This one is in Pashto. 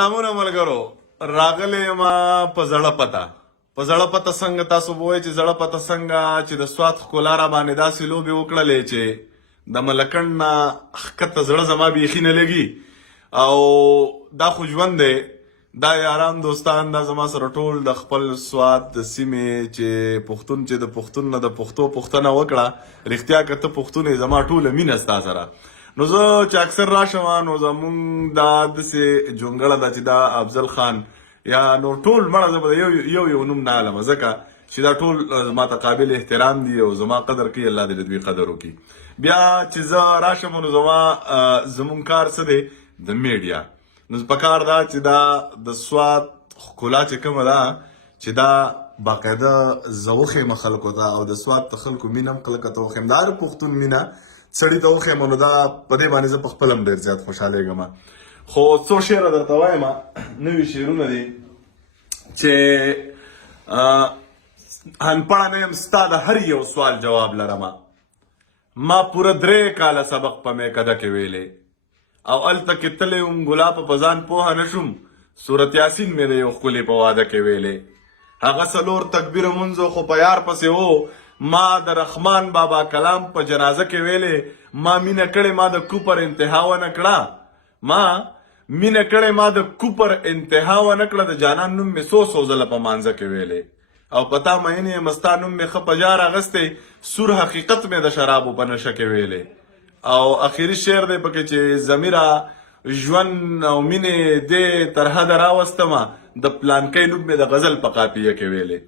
نامونه ملګرو راغلی ما په زړه پته څنګه تاسو وایئ چې زړه پته څنګه چې د سوات ښکلا را باندې داسې لوبې وکړلې چې د ملکنډ نه ښکته زړه زما بیخي نه لګي او دا خو ژوند دی دا یاران دوستان دا زما سره ټول د خپل سوات د سیمې چې پښتون چې د پښتون نه د پښتو پوښتنه وکړه رښتیا که ته پښتون یې زما ټوله مینه ستا سره نو زه چې اکثر راشم نو زمونږ دا داسې جونګړه ده چې دا افضل خان یا نور ټول مړه زه به یو نوم نه علمه ځکه چې دا ټول ماته قابل احترام دي او زما قدر کوي الله دې د دوی قدر وکړي بیا چې زه راشم نو زمونږ کار څه دی د میډیا نو پکار دا چې دا د سوات ښکلا چې کومه ده چې دا باقاعده زه وښیم خلکو ته او د سوات د خلکو مینه هم خلکو ته وښیم دا هر پښتون مینه سړي ته وښیم نو دا په دې باندې زه په خپل هم ډېر زیات خوشحالېږم خو څو شعره درته وایم نوي شعرونه دي چې انپړه نه یم ستا د هر یو سوال جواب لرمه ما پوره 3 کاله سبق په میکده کې ویلې او هلته کې تللی وم ګلاب په ځان پوهه نه شوم سورت یاسین مې د یو ښکلي په واده کې ویلې هغه 4 تکبیر منځو خو په یار پسې و ما د رحمان بابا کلام په جنازه کې ویلې ما مینه کړې ما د کوپر انتها ونه کړه ما مینه کړې ما د کوپر انتها ونه کړه د جانان نوم مې څو ځله په مانځه کې ویلې او پتا مې نه مستا نوم مې ښه په جار اغستی سور حقیقت مې د شرابو په نشه کې ویلې او اخیری شعر دی پکې چې ضمیره ژوند او مینې دې تر حده راوستمه د پلانکۍ نوم مې د غزل په قافیه کې ویلې